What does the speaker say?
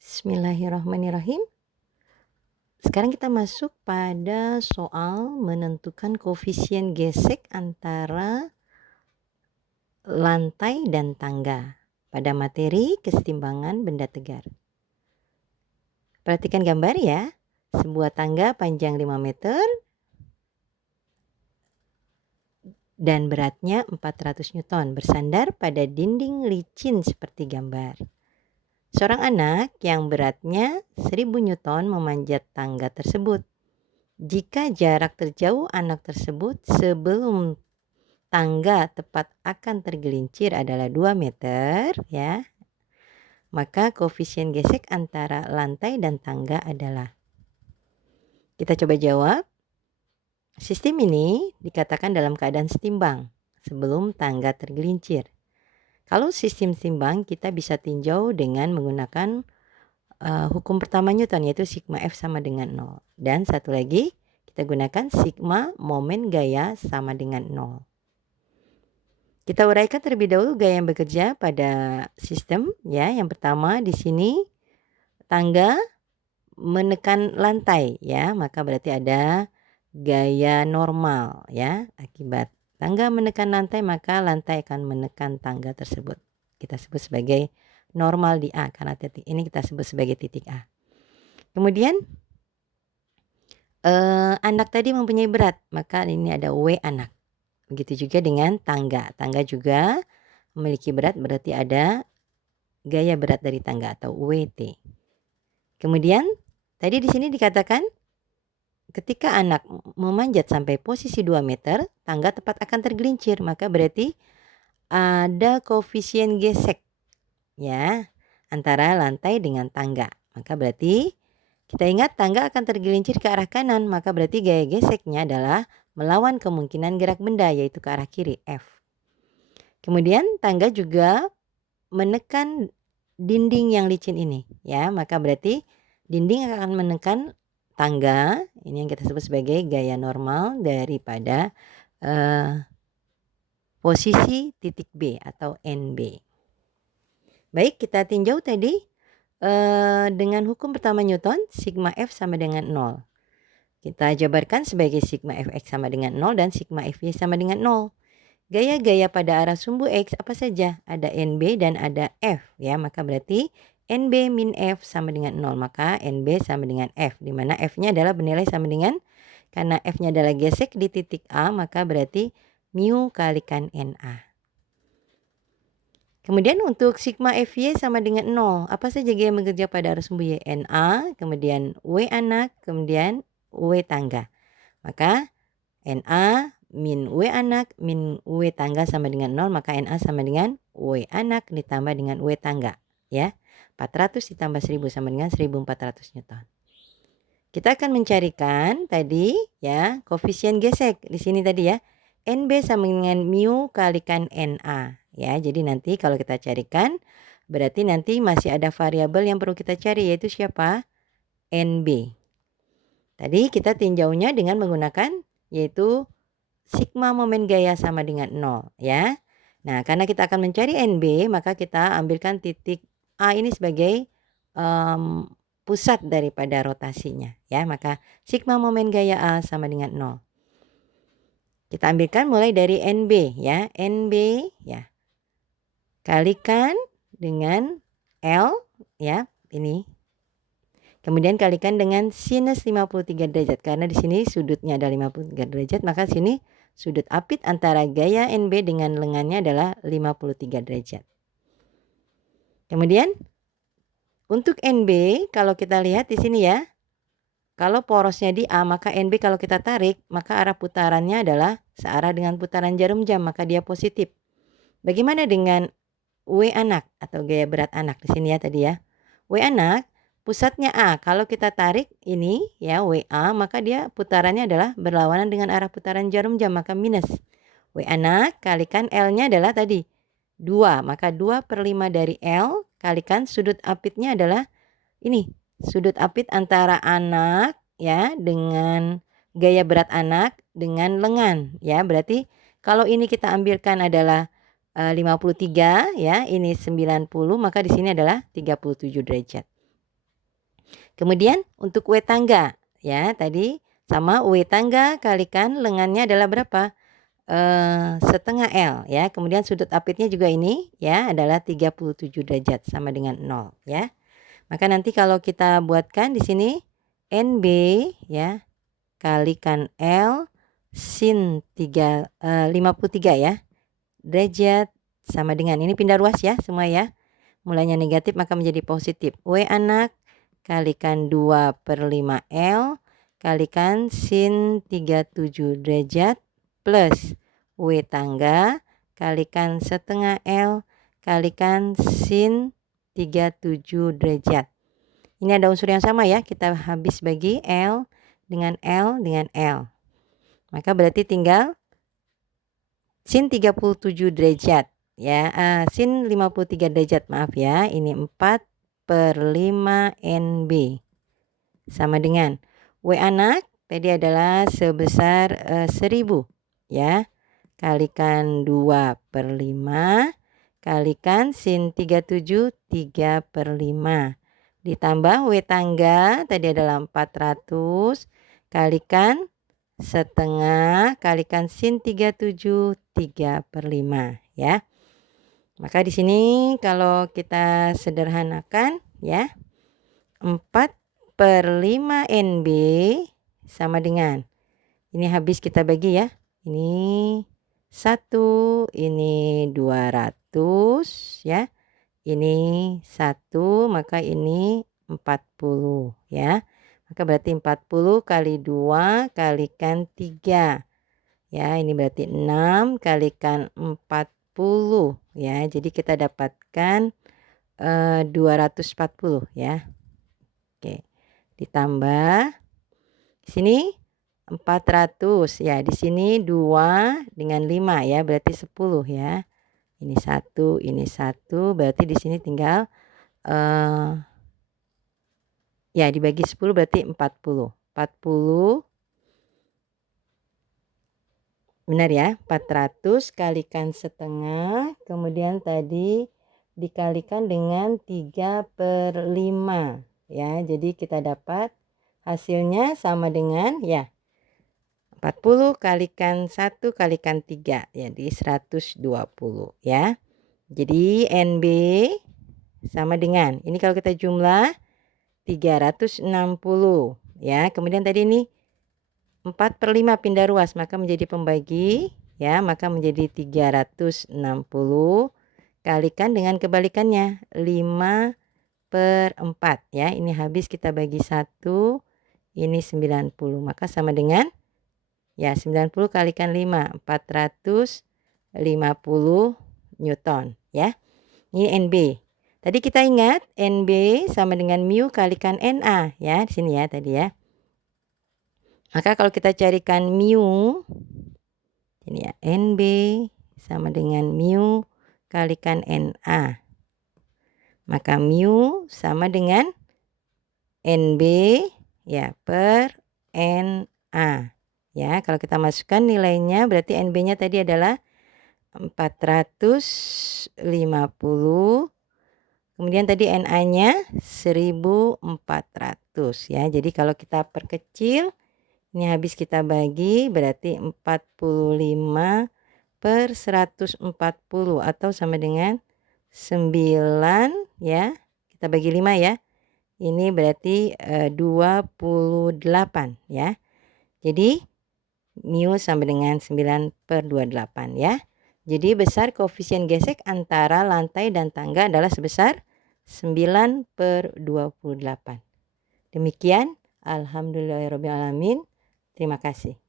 Bismillahirrahmanirrahim. Sekarang kita masuk pada soal menentukan koefisien gesek antara lantai dan tangga pada materi kesetimbangan benda tegar. Perhatikan gambar ya. Sebuah tangga panjang 5 meter dan beratnya 400 Newton bersandar pada dinding licin seperti gambar. Seorang anak yang beratnya 1000 Newton memanjat tangga tersebut. Jika jarak terjauh anak tersebut sebelum tangga tepat akan tergelincir adalah 2 meter ya, maka koefisien gesek antara lantai dan tangga adalah. Kita coba jawab. Sistem ini dikatakan dalam keadaan setimbang sebelum tangga tergelincir. Kalau sistem setimbang kita bisa tinjau dengan menggunakan hukum pertama Newton, yaitu sigma F sama dengan 0. Dan satu lagi kita gunakan sigma momen gaya sama dengan 0. Kita uraikan terlebih dahulu gaya yang bekerja pada sistem ya. Yang pertama di sini tangga menekan lantai ya, maka berarti ada gaya normal ya. Akibat tangga menekan lantai maka lantai akan menekan tangga tersebut. Kita sebut sebagai normal di A karena titik ini kita sebut sebagai titik A. Kemudian anak tadi mempunyai berat, maka ini ada W anak. Begitu juga dengan tangga. Tangga juga memiliki berat, berarti ada gaya berat dari tangga atau WT. Kemudian tadi di sini dikatakan ketika anak memanjat sampai posisi 2 meter, tangga tepat akan tergelincir, maka berarti ada koefisien gesek ya antara lantai dengan tangga. Maka berarti kita ingat tangga akan tergelincir ke arah kanan, maka berarti gaya geseknya adalah melawan kemungkinan gerak benda, yaitu ke arah kiri, F. Kemudian tangga juga menekan dinding yang licin ini ya, maka berarti dinding akan menekan tangga, ini yang kita sebut sebagai gaya normal daripada posisi titik B atau NB. Baik, kita tinjau tadi dengan hukum pertama Newton, sigma F sama dengan 0. Kita jabarkan sebagai sigma Fx sama dengan 0 dan sigma Fy sama dengan 0. Gaya-gaya pada arah sumbu X apa saja? Ada NB dan ada F ya, maka berarti NB min F sama dengan 0, maka NB sama dengan F, di mana F-nya adalah bernilai sama dengan, karena F-nya adalah gesek di titik A, maka berarti mu kalikan NA. Kemudian untuk sigma Fy sama dengan 0, apa saja gaya bekerja pada arah sumbu Y? NA, kemudian W anak, kemudian W tangga. Maka NA min W anak min W tangga sama dengan 0, maka NA sama dengan W anak ditambah dengan W tangga ya. 400 ditambah 1000 sama dengan 1400 Newton. Kita akan mencarikan tadi ya koefisien gesek di sini tadi ya. NB sama dengan mu kalikan NA ya. Jadi nanti kalau kita carikan berarti nanti masih ada variabel yang perlu kita cari, yaitu siapa? NB. Tadi kita tinjaunya dengan menggunakan yaitu sigma momen gaya sama dengan 0 ya. Nah, karena kita akan mencari NB, maka kita ambilkan titik A ini sebagai pusat daripada rotasinya ya. Maka sigma momen gaya A sama dengan 0. Kita ambilkan mulai dari NB ya. NB ya, kalikan dengan L ya, ini. Kemudian kalikan dengan sinus 53 derajat, karena di sini sudutnya ada 53 derajat, maka sini sudut apit antara gaya NB dengan lengannya adalah 53 derajat. Kemudian untuk NB kalau kita lihat di sini ya, kalau porosnya di A, maka NB kalau kita tarik, maka arah putarannya adalah searah dengan putaran jarum jam, maka dia positif. Bagaimana dengan W anak atau gaya berat anak di sini ya tadi ya. W anak pusatnya A, kalau kita tarik ini ya WA, maka dia putarannya adalah berlawanan dengan arah putaran jarum jam, maka minus. W anak kalikan L-nya adalah tadi 2, maka 2/5 dari L kalikan sudut apitnya adalah ini. Sudut apit antara anak ya dengan gaya berat anak dengan lengan ya. Berarti kalau ini kita ambilkan adalah 53 ya, ini 90, maka di sini adalah 37 derajat. Kemudian untuk W tangga ya, tadi sama W tangga kalikan lengannya adalah berapa? Setengah L ya. Kemudian sudut apitnya juga ini ya adalah 37 derajat sama dengan 0 ya. Maka nanti kalau kita buatkan di sini NB ya kalikan L sin 53 ya derajat sama dengan ini pindah ruas ya semua ya. Mulanya negatif maka menjadi positif. W anak kalikan 2/5 L kalikan sin 37 derajat plus W tangga kalikan setengah L kalikan sin 37 derajat. Ini ada unsur yang sama ya, kita habis bagi L dengan L dengan L. Maka berarti tinggal sin 37 derajat ya, sin 53 derajat maaf ya, ini 4/5 NB sama dengan W anak tadi adalah sebesar 1000 ya, kalikan 2/5 kalikan sin 37 3/5 ditambah W tangga tadi adalah 400 kalikan setengah kalikan sin 37 3/5 ya. Maka di sini kalau kita sederhanakan ya 4/5 NB sama dengan ini habis kita bagi ya. Ini 1, ini 200 ya. Ini 1 maka ini 40 ya. Maka berarti 40 kali 2 kalikan 3 ya, ini berarti 6 kalikan 40 ya. Jadi kita dapatkan 240 ya. Oke. Ditambah di sini 400 ya, di sini 2 dengan 5 ya, berarti 10 ya. Ini 1, ini 1, berarti di sini tinggal ya dibagi 10 berarti 40. 40 benar ya, 400 kalikan setengah, kemudian tadi dikalikan dengan 3/5 ya. Jadi kita dapat hasilnya sama dengan ya 40 kalikan 1 kalikan 3 jadi 120 ya. Jadi NB sama dengan ini kalau kita jumlah 360 ya. Kemudian tadi ini 4/5 pindah ruas maka menjadi pembagi ya, maka menjadi 360 kalikan dengan kebalikannya 5/4 ya. Ini habis kita bagi 1, ini 90 maka sama dengan ya 90 kalikan 5 450 Newton ya. Ini NB. Tadi kita ingat NB sama dengan mu kalikan NA ya di sini ya tadi ya. Maka kalau kita carikan mu ini ya NB sama dengan mu kalikan NA. Maka mu sama dengan NB ya per NA. Ya, kalau kita masukkan nilainya berarti NB-nya tadi adalah 450. Kemudian tadi NA-nya 1400 ya. Jadi kalau kita perkecil ini habis kita bagi berarti 45/140 atau sama dengan 9 ya. Kita bagi 5 ya. Ini berarti 28 ya. Jadi mu sama dengan 9/28 ya. Jadi besar koefisien gesek antara lantai dan tangga adalah sebesar 9/28. Demikian, alhamdulillahirobbilalamin. Terima kasih.